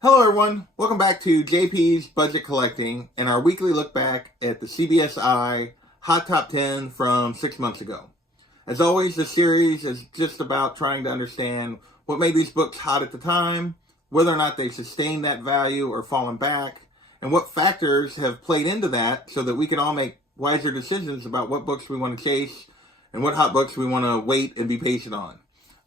Hello everyone, welcome back to JP's Budget Collecting and our weekly look back at the CBSI Hot Top 10 from 6 months ago. As always, this series is just about trying to understand what made these books hot at the time, whether or not they've sustained that value or fallen back, and what factors have played into that so that we can all make wiser decisions about what books we want to chase and what hot books we want to wait and be patient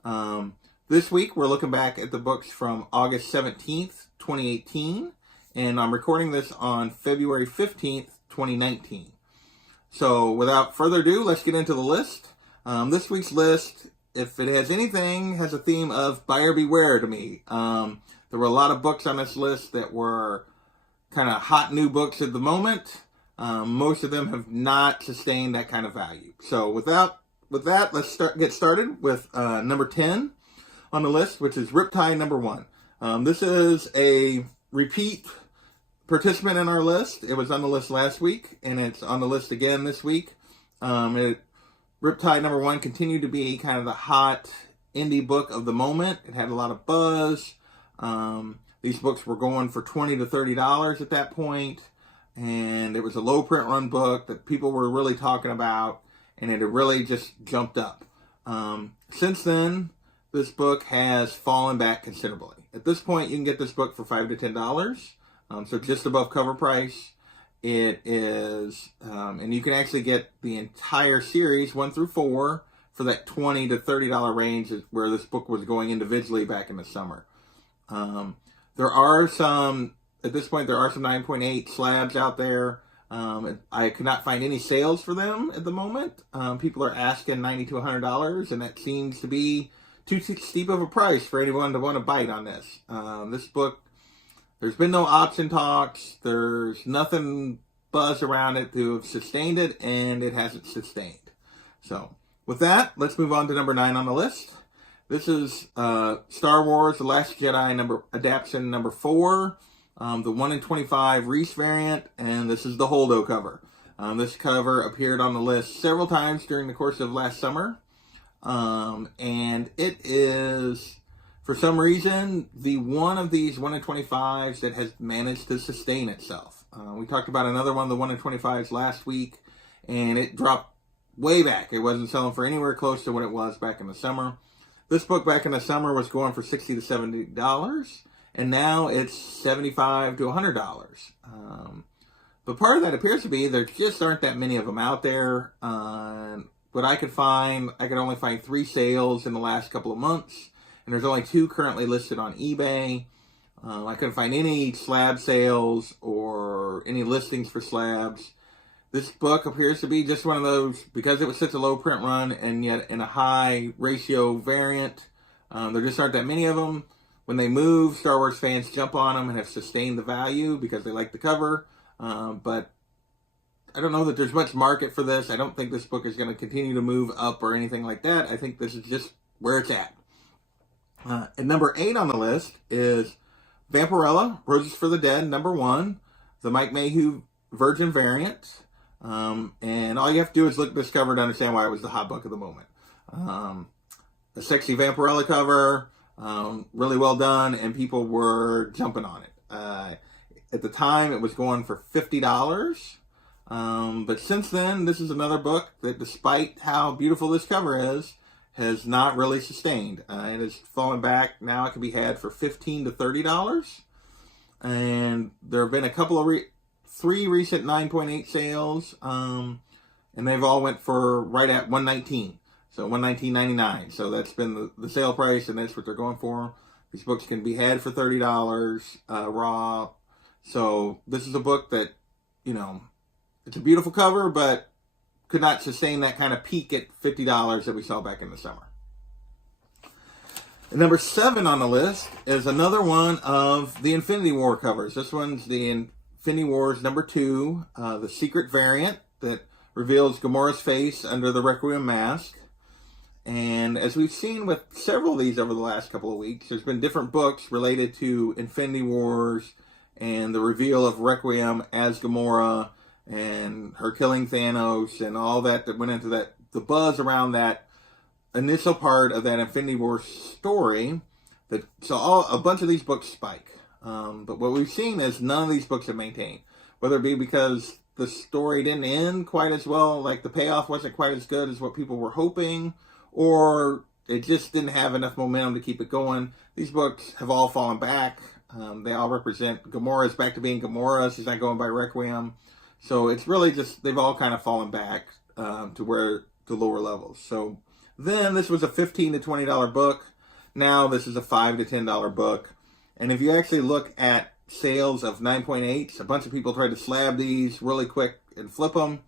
on. This week, we're looking back at the books from August 17th, 2018, and I'm recording this on February 15th, 2019. So without further ado, let's get into the list. This week's list, if it has anything, has a theme of buyer beware to me. There were a lot of books on this list that were kind of hot new books at the moment. Most of them have not sustained that kind of value. So with that, let's get started with number 10 on the list, which is Riptide number 1. This is a repeat participant in our list. It was on the list last week, and it's on the list again this week. Riptide number 1 continued to be kind of the hot indie book of the moment. It had a lot of buzz. These books were going for $20 to $30 at that point, and it was a low print run book that people were really talking about, and it had really just jumped up. Since then, this book has fallen back considerably. At this point, you can get this book for $5 to $10, so just above cover price. It is, and you can actually get the entire series, 1 through 4, for that $20 to $30 range, where this book was going individually back in the summer. There are some, at this point, there are some 9.8 slabs out there. I could not find any sales for them at the moment. People are asking $90 to $100, and that seems to be too steep of a price for anyone to want to bite on this. This book, there's been no option talks. There's nothing buzz around it to have sustained it, and it hasn't sustained. So with that, let's move on to number 9 on the list. This is Star Wars The Last Jedi adaptation number 4, the 1 in 25 Reese variant, and this is the Holdo cover. This cover appeared on the list several times during the course of last summer. And it is, for some reason, the one of these 1 in 25s that has managed to sustain itself. We talked about another one of the 1 in 25s last week, and it dropped way back. It wasn't selling for anywhere close to what it was back in the summer. This book back in the summer was going for $60 to $70, and now it's $75 to $100. But part of that appears to be there just aren't that many of them out there. But I could only find 3 sales in the last couple of months, and there's only 2 currently listed on eBay. I couldn't find any slab sales or any listings for slabs. This book appears to be just one of those, because it was such a low print run and yet in a high ratio variant, there just aren't that many of them. When they move, Star Wars fans jump on them and have sustained the value because they like the cover, but I don't know that there's much market for this. I don't think this book is going to continue to move up or anything like that. I think this is just where it's at. And number 8 on the list is Vampirella, Roses for the Dead, number 1, the Mike Mayhew Virgin variant. And all you have to do is look at this cover to understand why it was the hot book of the moment. A sexy Vampirella cover, really well done, and people were jumping on it. At the time, it was going for $50. But since then, this is another book that, despite how beautiful this cover is, has not really sustained. It has fallen back. Now it can be had for $15 to $30. And there have been a couple of 3 recent 9.8 sales, and they've all went for right at $119. So $119.99. So that's been the sale price, and that's what they're going for. These books can be had for $30 raw. So this is a book that, it's a beautiful cover, but could not sustain that kind of peak at $50 that we saw back in the summer. And number 7 on the list is another one of the Infinity War covers. This one's the Infinity Wars number 2, the secret variant that reveals Gamora's face under the Requiem mask. And as we've seen with several of these over the last couple of weeks, there's been different books related to Infinity Wars and the reveal of Requiem as Gamora, and her killing Thanos, and all that went into that, the buzz around that initial part of that Infinity War story. So a bunch of these books spike. But what we've seen is none of these books have maintained. Whether it be because the story didn't end quite as well, like the payoff wasn't quite as good as what people were hoping, or it just didn't have enough momentum to keep it going. These books have all fallen back. They all represent Gamora's back to being Gamora. She's not going by Requiem. So it's really just, they've all kind of fallen back to where the lower levels. So then this was a $15 to $20 book. Now this is a $5 to $10 book. And if you actually look at sales of 9.8s, a bunch of people tried to slab these really quick and flip them.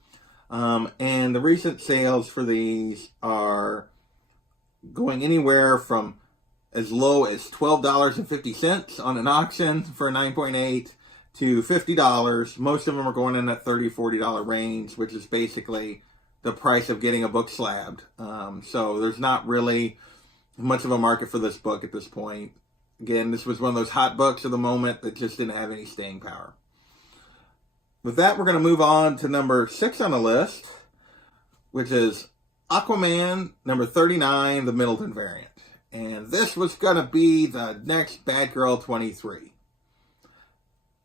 And the recent sales for these are going anywhere from as low as $12.50 on an auction for a 9.8 to $50. Most of them are going in that $30, $40 range, which is basically the price of getting a book slabbed. So there's not really much of a market for this book at this point. Again, this was one of those hot books of the moment that just didn't have any staying power. With that, we're going to move on to number 6 on the list, which is Aquaman, number 39, the Middleton variant. And this was going to be the next Batgirl 23.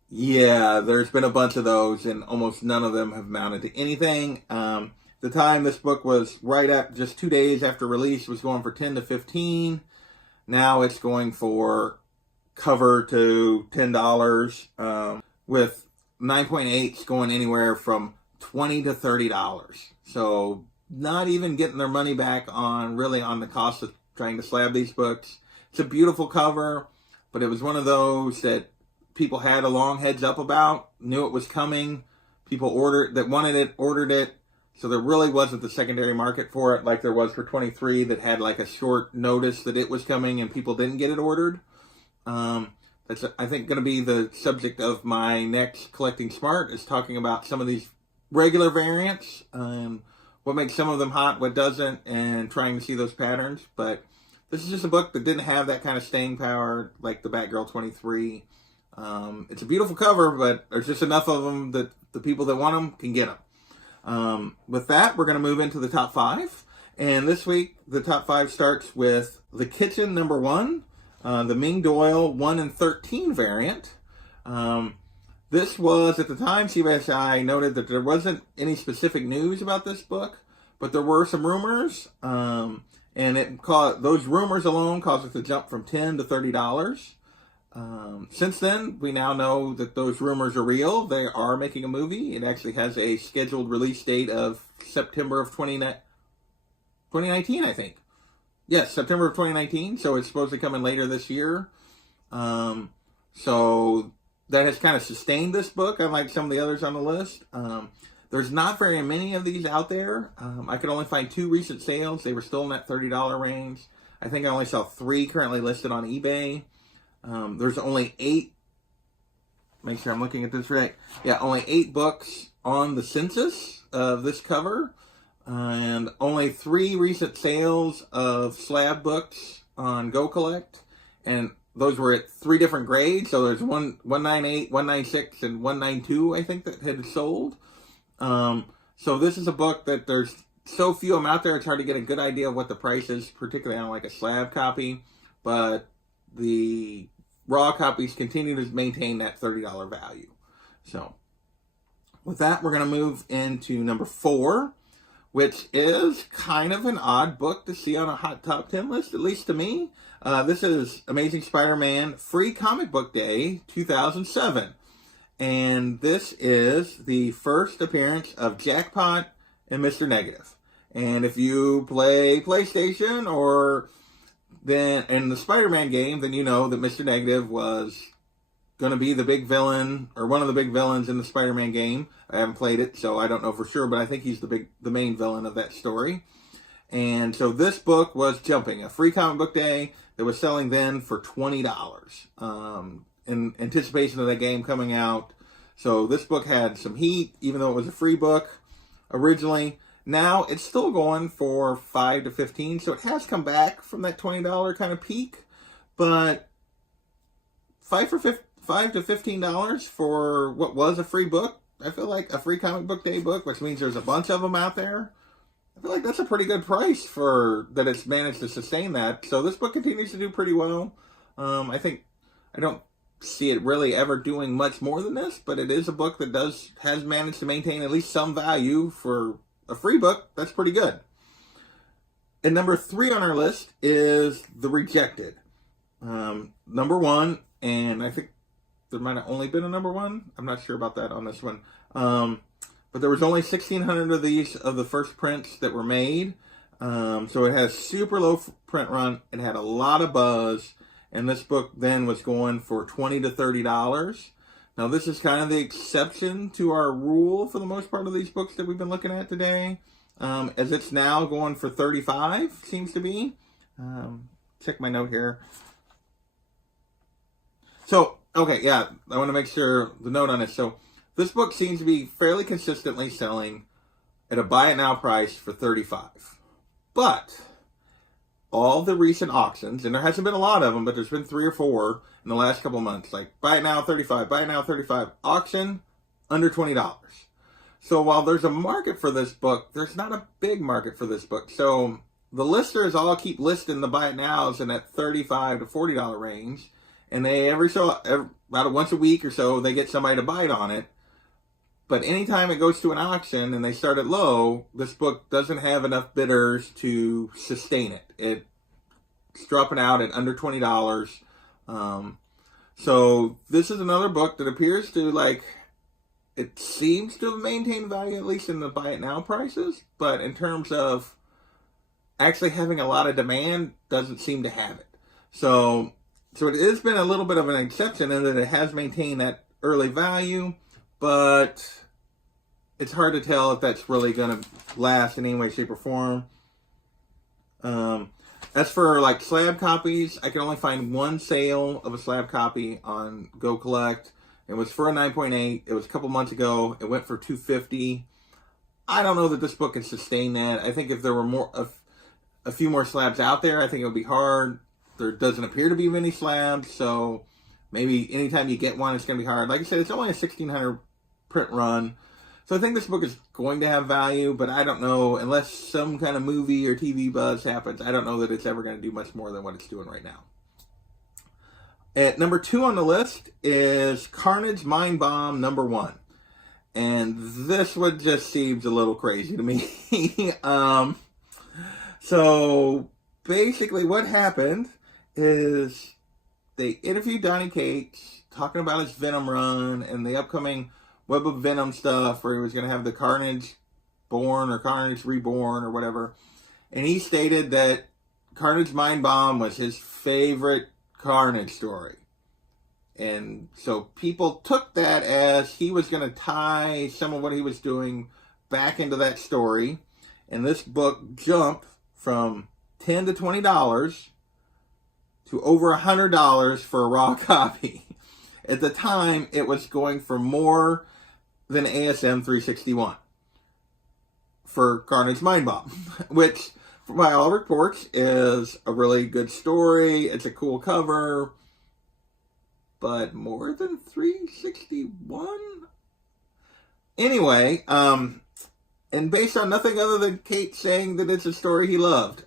Yeah, there's been a bunch of those, and almost none of them have mounted to anything. The time this book was right at just 2 days after release was going for $10 to $15. Now it's going for cover to $10, with 9.8s going anywhere from $20 to $30. So not even getting their money back on the cost of trying to slab these books. It's a beautiful cover, but it was one of those that people had a long heads up about, knew it was coming. People wanted it, ordered it. So there really wasn't the secondary market for it like there was for 23 that had like a short notice that it was coming and people didn't get it ordered. That's, I think, going to be the subject of my next Collecting Smart, is talking about some of these regular variants, what makes some of them hot, what doesn't, and trying to see those patterns. But this is just a book that didn't have that kind of staying power like the Batgirl 23. It's a beautiful cover, but there's just enough of them that the people that want them can get them. With that, we're going to move into the top 5. And this week, the top 5 starts with The Kitchen, number 1, the Ming Doyle 1 and 13 variant. This was, at the time, CBSI noted that there wasn't any specific news about this book, but there were some rumors, and those rumors alone caused it to jump from $10 to $30. Since then, we now know that those rumors are real. They are making a movie. It actually has a scheduled release date of September of 2019, I think. Yes, September of 2019. So it's supposed to come in later this year. So that has kind of sustained this book, unlike some of the others on the list. There's not very many of these out there. I could only find 2 recent sales. They were still in that $30 range. I think I only saw 3 currently listed on eBay. There's only 8, make sure I'm looking at this right. Yeah, only 8 books on the census of this cover, and only 3 recent sales of slab books on Go Collect, and those were at 3 different grades. So there's 198, 196, and 192, I think, that had sold. So this is a book that there's so few of them out there, it's hard to get a good idea of what the price is, particularly on like a slab copy, but the raw copies continue to maintain that $30 value. So with that, we're going to move into number 4, which is kind of an odd book to see on a hot top 10 list, at least to me. This is Amazing Spider-Man Free Comic Book Day 2007. And this is the first appearance of Jackpot and Mr. Negative. And if you play PlayStation or then in the Spider-Man game, then you know that Mr. Negative was going to be the big villain, or one of the big villains in the Spider-Man game. I haven't played it, so I don't know for sure, but I think he's the main villain of that story. And so this book was jumping, a free comic book day that was selling then for $20 in anticipation of that game coming out. So this book had some heat, even though it was a free book originally. Now it's still going for $5 to $15, so it has come back from that $20 kind of peak, but $5 to $15 for what was a free book, I feel like a free comic book day book, which means there's a bunch of them out there. I feel like that's a pretty good price for that it's managed to sustain that. So this book continues to do pretty well. I see it really ever doing much more than this, but it is a book that has managed to maintain at least some value for a free book. That's pretty good. And number 3 on our list is The Rejected. Number 1, and I think there might have only been a number 1. I'm not sure about that on this one. But there was only 1,600 of these of the first prints that were made. So it has super low print run. It had a lot of buzz. And this book then was going for $20 to $30. Now this is kind of the exception to our rule for the most part of these books that we've been looking at today. As it's now going for $35, seems to be. Check my note here. So, okay, yeah, I want to make sure the note on this. So this book seems to be fairly consistently selling at a buy it now price for $35. But all the recent auctions, and there hasn't been a lot of them, but there's been 3 or 4 in the last couple of months, like buy it now $35, buy it now $35, auction under $20. So while there's a market for this book, there's not a big market for this book. So the listers all keep listing the buy it nows in that $35 to $40 range, and they about once a week or so they get somebody to bite on it. But anytime it goes to an auction and they start it low, this book doesn't have enough bidders to sustain it. It's dropping out at under $20. So this is another book that appears to, it seems to have maintained value, at least in the buy it now prices. But in terms of actually having a lot of demand, doesn't seem to have it. So it has been a little bit of an exception in that it has maintained that early value. But it's hard to tell if that's really going to last in any way, shape, or form. As for slab copies, I can only find one sale of a slab copy on Go Collect. It was for a 9.8. It was a couple months ago. It went for $250. I don't know that this book can sustain that. I think if there were a few more slabs out there, I think it would be hard. There doesn't appear to be many slabs, so maybe anytime you get one, it's going to be hard. Like I said, it's only a 1,600 print run. So I think this book is going to have value, but I don't know, unless some kind of movie or TV buzz happens, I don't know that it's ever going to do much more than what it's doing right now. At number 2 on the list is Carnage Mind Bomb number 1. And this one just seems a little crazy to me. So basically what happened is they interviewed Donny Cates talking about his Venom run and the upcoming Web of Venom stuff where he was going to have the Carnage Born or Carnage Reborn or whatever. And he stated that Carnage Mind Bomb was his favorite Carnage story. And so people took that as he was going to tie some of what he was doing back into that story. And this book jumped from $10 to $20 to over $100 for a raw copy. At the time, it was going for more than ASM 361 for Carnage Mind Bomb, which, by all reports, is a really good story. It's a cool cover, but more than 361? Anyway, and based on nothing other than Kate saying that it's a story he loved.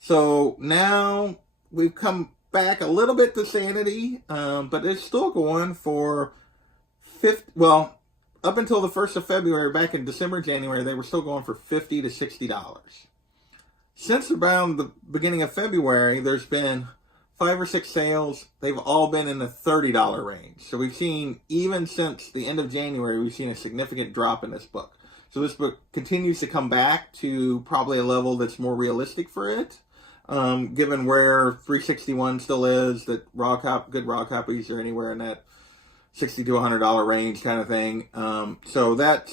So now we've come back a little bit to sanity, but it's still going for up until the 1st of February, back in December, January, they were still going for $50 to $60. Since around the beginning of February, there's been 5 or 6 sales. They've all been in the $30 range. So we've seen, even since the end of January, we've seen a significant drop in this book. So this book continues to come back to probably a level that's more realistic for it. Given where 361 still is, that good raw copies are anywhere in that $60 to $100 range kind of thing. So that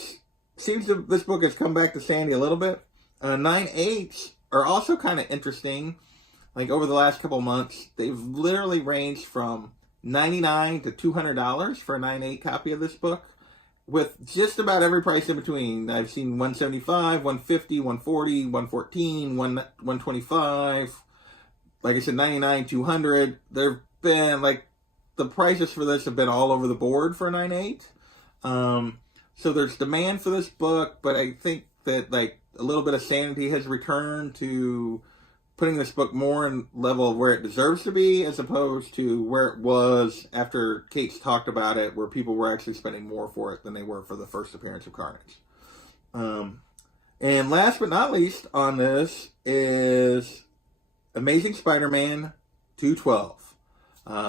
seems to, this book has come back to sanity a little bit. 9.8s are also kind of interesting. Like over the last couple months, they've literally ranged from $99 to $200 for a 9.8 copy of this book, with just about every price in between. I've seen $175, $150, $140, $114, $125. Like I said, $99, $200. There've been the prices for this have been all over the board for a 9.8. So there's demand for this book, but I think that a little bit of sanity has returned to putting this book more in level of where it deserves to be, as opposed to where it was after Kate's talked about it, where people were actually spending more for it than they were for the first appearance of Carnage. And last but not least on this is Amazing Spider-Man 212,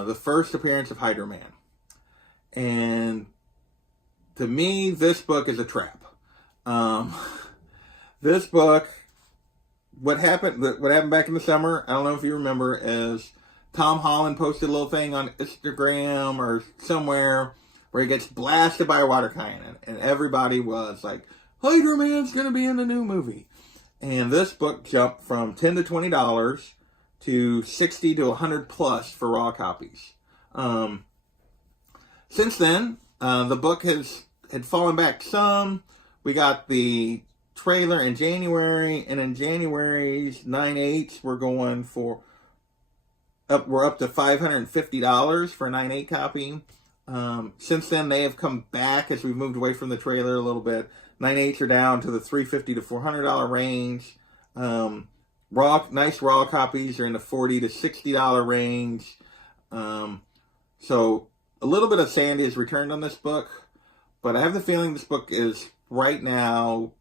the first appearance of Man. And to me, this book is a trap. This book, what happened back in the summer, I don't know if you remember, is Tom Holland posted a little thing on Instagram or somewhere where he gets blasted by a water cannon, and everybody was like, Spider-Man's going to be in the new movie. And this book jumped from $10 to $20 to $60 to $100 plus for raw copies. Since then, the book had fallen back some. We got the trailer in January, and in January's 9/8, we're up to $550 for a 9/8 copy. Since then, they have come back as we've moved away from the trailer a little bit. 9/8s are down to the $350 to $400 range. Nice raw copies are in the $40 to $60 range. So a little bit of sand is returned on this book, but I have the feeling this book is right now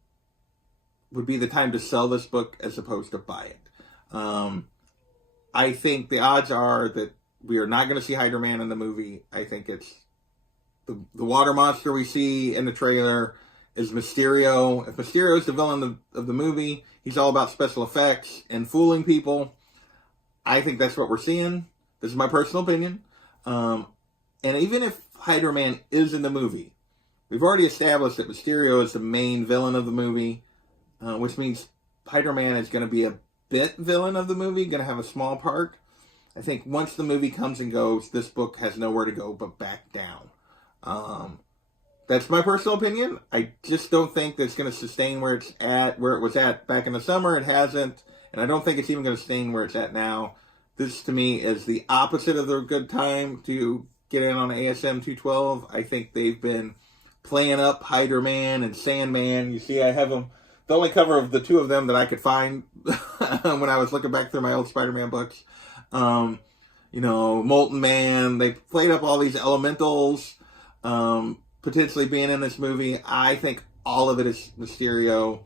would be the time to sell this book as opposed to buy it. I think the odds are that we are not going to see Man in the movie. I think it's the water monster we see in the trailer is Mysterio. If Mysterio is the villain of the movie, he's all about special effects and fooling people. I think that's what we're seeing. This is my personal opinion. And even if Man is in the movie, we've already established that Mysterio is the main villain of the movie, which means Man is going to be a bit villain of the movie, going to have a small part. I think once the movie comes and goes, this book has nowhere to go but back down. That's my personal opinion. I just don't think that it's going to sustain where it was at back in the summer. It hasn't, and I don't think it's even going to sustain where it's at now. This, to me, is the opposite of the good time to get in on ASM 212. I think they've been playing up Man and Sandman. You see, I have them, the only cover of the two of them that I could find when I was looking back through my old Spider-Man books. Molten Man. They played up all these elementals potentially being in this movie. I think all of it is Mysterio.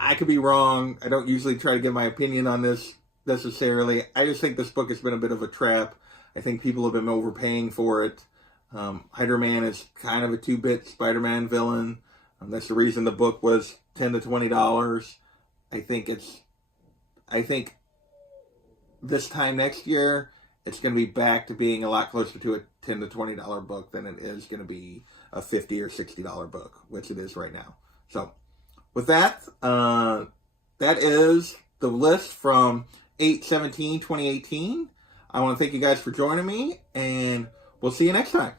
I could be wrong. I don't usually try to give my opinion on this necessarily. I just think this book has been a bit of a trap. I think people have been overpaying for it. Man is kind of a 2-bit Spider-Man villain. That's the reason the book was $10 to $20. I think this time next year, it's going to be back to being a lot closer to a $10 to $20 book than it is going to be a $50 or $60 book, which it is right now. So, with that, that is the list from 8/17/2018. I want to thank you guys for joining me, and we'll see you next time.